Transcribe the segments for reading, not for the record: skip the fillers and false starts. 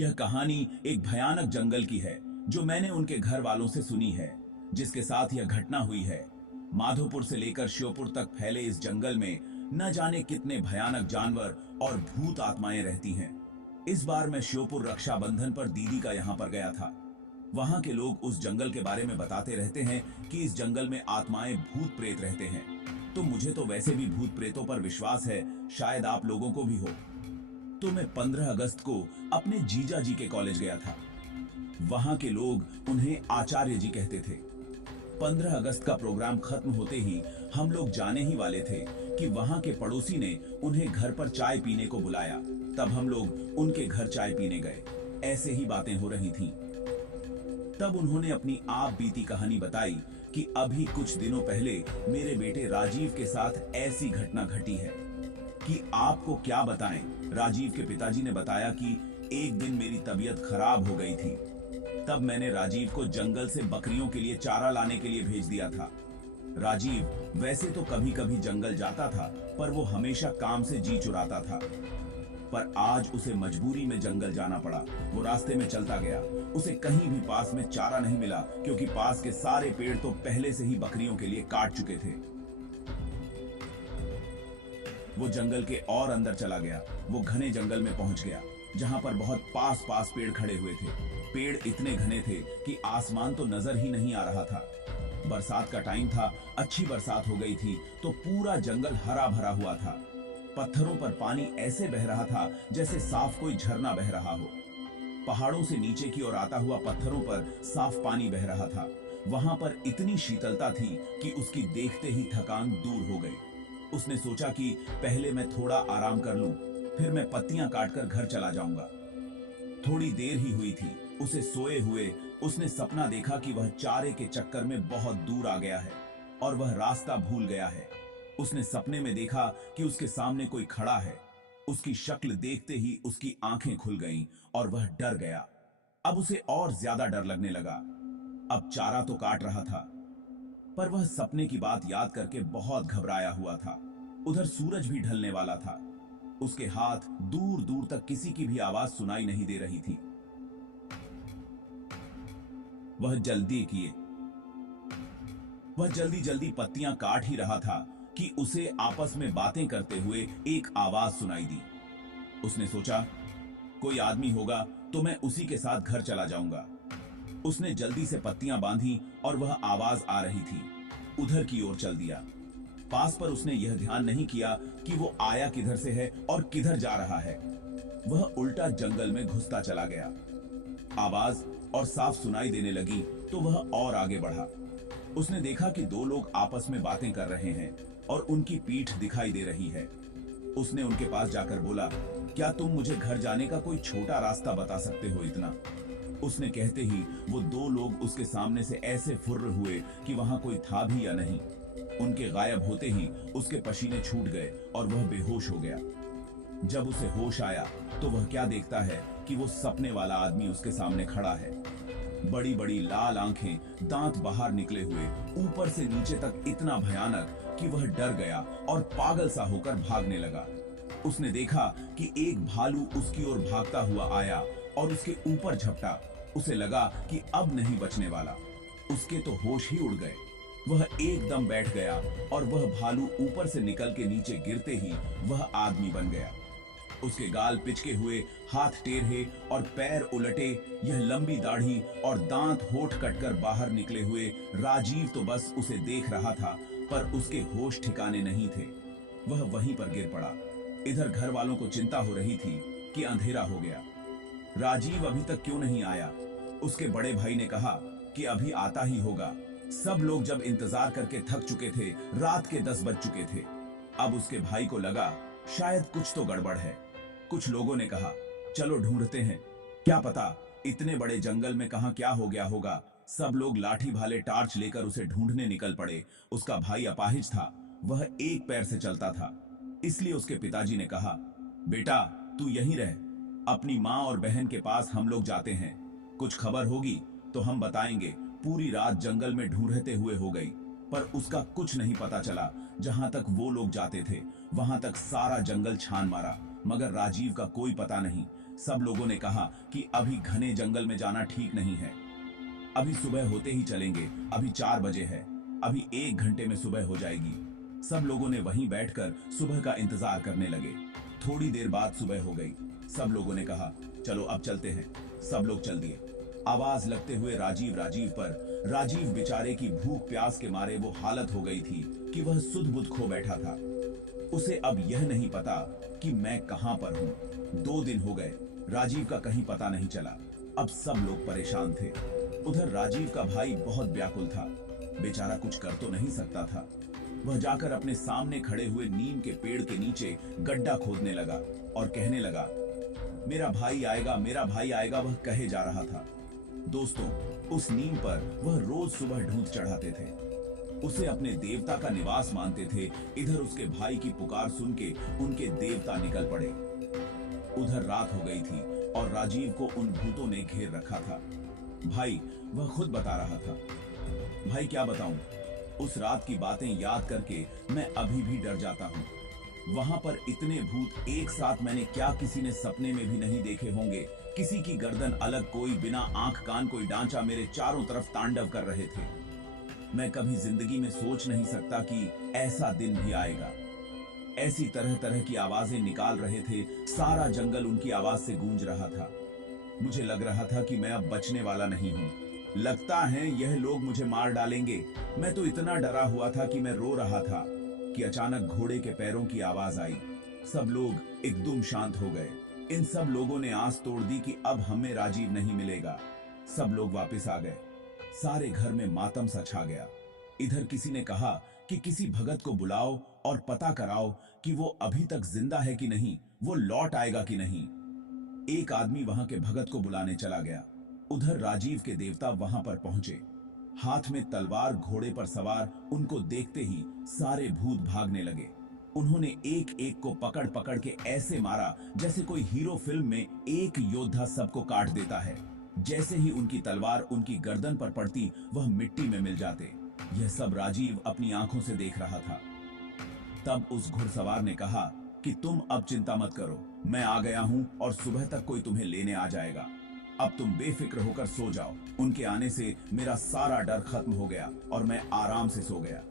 यह कहानी एक भयानक जंगल की है जो मैंने उनके घर वालों से सुनी है, जिसके साथ यह घटना हुई है। माधोपुर से लेकर श्योपुर तक फैले इस जंगल में न जाने कितने भयानक जानवर और भूत आत्माएं रहती हैं। इस बार मैं श्योपुर रक्षाबंधन पर दीदी का यहाँ पर गया था। वहां के लोग उस जंगल के बारे में बताते रहते हैं कि इस जंगल में आत्माएं भूत प्रेत रहते हैं। तो मुझे तो वैसे भी भूत प्रेतों पर विश्वास है, शायद आप लोगों को भी हो। तो मैं 15 अगस्त को अपने जीजा जी के कॉलेज गया था। वहां के लोग उन्हें आचार्य जी कहते थे। 15 अगस्त का प्रोग्राम खत्म होते ही हम लोग जाने ही वाले थे कि वहां के पड़ोसी ने उन्हें घर पर चाय पीने को बुलाया। तब हम लोग उनके घर चाय पीने गए। ऐसे ही बातें हो रही थीं। तब उन्होंने अपनी आप बीती कहानी बताई कि अभी कुछ दिनों पहले मेरे बेटे राजीव के साथ ऐसी घटना घटी है कि आपको क्या बताएं। राजीव के पिताजी ने बताया कि एक दिन मेरी तबीयत खराब हो गई थी। तब मैंने राजीव को जंगल से बकरियों के लिए चारा लाने के लिए भेज दिया था। राजीव वैसे तो कभी कभी जंगल जाता था, पर वो हमेशा काम से जी चुराता था। पर आज उसे मजबूरी में जंगल जाना पड़ा। वो रास्ते में चलता गया। उसे कहीं भी पास में चारा नहीं मिला, क्योंकि पास के सारे पेड़ तो पहले से ही बकरियों के लिए काट चुके थे। वो जंगल के और अंदर चला गया। वो घने जंगल में पहुंच गया, जहां पर बहुत पास पास पेड़ खड़े हुए थे। पेड़ इतने घने थे कि आसमान तो नजर ही नहीं आ रहा था। बरसात का टाइम था, अच्छी बरसात हो गई थी, तो पूरा जंगल हरा भरा हुआ था। पत्थरों पर पानी ऐसे बह रहा था जैसे साफ कोई झरना बह रहा हो। पहाड़ों से नीचे की ओर आता हुआ पत्थरों पर साफ पानी बह रहा था। वहां पर इतनी शीतलता थी कि उसकी देखते ही थकान दूर हो गई। उसने सोचा कि पहले मैं थोड़ा आराम कर लूं, फिर मैं पत्तियां काटकर घर चला जाऊंगा। थोड़ी देर ही हुई थी, उसे सोए हुए उसने सपना देखा कि वह चारे के चक्कर में बहुत दूर आ गया है और वह रास्ता भूल गया है। उसने सपने में देखा कि उसके सामने कोई खड़ा है। उसकी शक्ल देखते ही उसकी आंखें खुल गईं और वह डर गया। अब उसे और ज्यादा डर लगने लगा। अब चारा तो काट रहा था, पर वह सपने की बात याद करके बहुत घबराया हुआ था। उधर सूरज भी ढलने वाला था। उसके हाथ दूर दूर तक किसी की भी आवाज सुनाई नहीं दे रही थी। वह जल्दी जल्दी पत्तियां काट ही रहा था कि उसे आपस में बातें करते हुए एक आवाज सुनाई दी। उसने सोचा, कोई आदमी होगा तो मैं उसी के साथ घर चला जाऊंगा। उसने जल्दी से पत्तियां बांधी और वह आवाज आ रही थी उधर की ओर चल दिया। पास पर उसने यह ध्यान नहीं किया कि वो आया किधर से है और किधर जा रहा है। वह उल्टा जंगल में घुसता चला गया। आवाज और साफ सुनाई देने लगी तो वह और आगे बढ़ा। उसने देखा कि दो लोग आपस में बातें कर रहे हैं और उनकी पीठ दिखाई दे रही है। उसने उनके पास जाकर बोला, क्या तुम मुझे घर जाने का कोई छोटा रास्ता बता सकते हो इतना? उसने कहते ही वो दो लोग उसके सामने से ऐसे फुर्र हुए कि वहां कोई था भी या नहीं। उनके गायब होते ही उसके पसीने छूट गए और वह बेहोश हो गया। जब उसे होश आया तो वह क्या देखता है कि वो सपने वाला आदमी उसके सामने खड़ा है। बड़ी बड़ी लाल आंखें, दांत बाहर निकले हुए, ऊपर से नीचे तक इतना भयानक कि वह डर गया और पागल सा होकर भागने लगा। उसने देखा कि एक भालू उसकी ओर भागता हुआ आया और उसके ऊपर झपटा। उसे लगा कि अब नहीं बचने वाला। उसके तो होश ही उड़ गए। वह एकदम बैठ गया और वह भालू ऊपर से निकल के नीचे गिरते ही वह आदमी बन गया। उसके गाल पिचके हुए, हाथ टेढ़े और पैर उलटे, यह लंबी दाढ़ी और दांत होठ कटकर बाहर निकले हुए राजीव तो बस उसे देख रहा था, पर उसके होश ठिकाने नहीं थे। वह वहीं पर गिर पड़ा। इधर घर वालों को चिंता हो रही थी कि अंधेरा हो गया। राजीव अभी तक क्यों नहीं आया? उसके बड़े भाई ने कहा कि अभी आता ही होगा। सब लोग जब इंतजार करके थक चुके थे, रात के 10 बज चुके थे। अब उसके भाई को लगा शायद कुछ तो गड़बड़ है। कुछ लोगों ने कहा, चलो ढूंढते हैं, क्या पता इतने बड़े जंगल में कहां क्या हो गया होगा। सब लोग लाठी भाले टार्च लेकर उसे ढूंढने निकल पड़े। उसका भाई अपाहिज था, वह एक पैर से चलता था, इसलिए उसके पिताजी ने कहा, बेटा तू यहीं रह, अपनी माँ और बहन के पास हम लोग जाते हैं। कुछ खबर होगी तो हम बताएंगे। पूरी रात जंगल में ढूंढते हुए हो गई, पर उसका कुछ नहीं पता चला। जहां तक वो लोग जाते थे वहां तक सारा जंगल छान मारा, मगर राजीव का कोई पता नहीं। सब लोगों ने कहा कि अभी घने जंगल में जाना ठीक नहीं है, अभी सुबह होते ही चलेंगे, अभी 4 बजे है, अभी 1 घंटे में सुबह हो जाएगी। सब लोगों ने वहीं बैठकर सुबह का इंतजार करने लगे। थोड़ी देर बाद सुबह हो गई। सब लोगों ने कहा चलो अब चलते हैं। सब लोग चल दिए। आवाज लगते हुए राजीव पर राजीव बेचारे की भूख प्यास के मारे वो हालत हो गई थी कि वह सुध बुध खो बैठा था। उसे अब यह नहीं पता कि मैं कहां पर हूं। 2 दिन हो गए, राजीव का कहीं पता नहीं चला। अब सब लोग परेशान थे। उधर राजीव का भाई बहुत व्याकुल था। बेचारा कुछ कर तो नहीं सकता था। वह जाकर अपने सामने खड़े हुए नीम के पेड़ के नीचे गड्ढा खोदने लगा और कहने लगा, मेरा भाई आएगा, मेरा भाई आएगा, वह कहे जा रहा था। दोस्तों, उस नीम पर वह रोज सुबह ढूंढ चढ़ाते थे। उसे अपने देवता का निवास मानते थे। इधर उसके भाई की पुकार सुन के उनके देवता निकल पड़े। उधर रात हो गई थी और राजीव को उन भूतों ने घेर रखा था। भाई, वह खुद बता रहा था। भाई क्या बताऊं, उस रात की बातें याद करके मैं अभी भी डर जाता हूं। वहां पर इतने भूत एक साथ मैंने क्या किसी ने सपने में भी नहीं देखे होंगे। किसी की गर्दन अलग, कोई बिना आंख कान, कोई डांचा मेरे चारों तरफ तांडव कर रहे थे। मैं कभी जिंदगी में सोच नहीं सकता कि ऐसा दिन भी आएगा। ऐसी तरह तरह की आवाजें निकाल रहे थे। सारा जंगल उनकी आवाज से गूंज रहा था। मुझे लग रहा था कि मैं अब बचने वाला नहीं हूं। लगता है यह लोग मुझे मार डालेंगे। मैं तो इतना डरा हुआ था कि मैं रो रहा था कि अचानक घोड़े के पैरों की आवाज आई। सब लोग एकदम शांत हो गए। इन सब लोगों ने आस तोड़ दी कि अब हमें राजीव नहीं मिलेगा। सब लोग वापस आ गए। सारे घर में मातम सा छा गया। इधर किसी ने कहा कि किसी भगत को बुलाओ और पता कराओ कि वो अभी तक जिंदा है कि नहीं, वो लौट आएगा कि नहीं। एक आदमी वहां के भगत को बुलाने चला गया। उधर राजीव के देवता वहां पर पहुंचे। हाथ में तलवार, घोड़े पर सवार। उनको देखते ही सारे भूत भागने लगे। उन्होंने एक एक को पकड़ पकड़ के ऐसे मारा जैसे कोई हीरो फिल्म में एक योद्धा सबको काट देता है। जैसे ही उनकी तलवार उनकी गर्दन पर पड़ती, वह मिट्टी में मिल जाते। यह सब राजीव अपनी आंखों से देख रहा था। तब उस घुड़सवार ने कहा कि तुम अब चिंता मत करो, मैं आ गया हूं और सुबह तक कोई तुम्हें लेने आ जाएगा। अब तुम बेफिक्र होकर सो जाओ। उनके आने से मेरा सारा डर खत्म हो गया और मैं आराम से सो गया।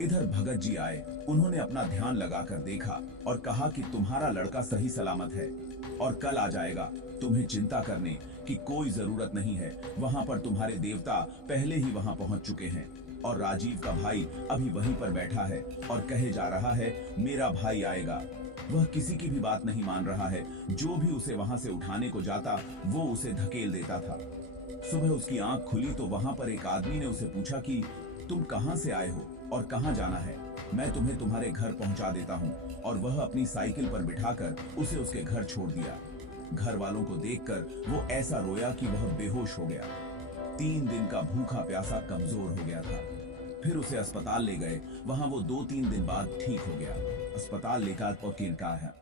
इधर भगत जी आए। उन्होंने अपना ध्यान लगाकर देखा और कहा कि तुम्हारा लड़का सही सलामत है और कल आ जाएगा। तुम्हें चिंता करने की कोई जरूरत नहीं है। वहां पर तुम्हारे देवता पहले ही वहां पहुंच चुके हैं और राजीव का भाई अभी वहीं पर बैठा है और कहे जा रहा है, मेरा भाई आएगा। वह किसी की भी बात नहीं मान रहा है। जो भी उसे वहां से उठाने को जाता, वो उसे धकेल देता था। सुबह उसकी आंख खुली तो वहां पर एक आदमी ने उसे पूछा कि तुम कहां से आए हो और कहां जाना है? मैं तुम्हें तुम्हारे घर पहुंचा देता हूं। और वह अपनी साइकिल पर बिठाकर उसे उसके घर छोड़ दिया। घर वालों को देखकर वो ऐसा रोया कि वह बेहोश हो गया। 3 दिन का भूखा प्यासा कमजोर हो गया था। फिर उसे अस्पताल ले गए। वहां वो 2-3 दिन बाद ठीक हो गया। अस्पताल लेकर और किरका है।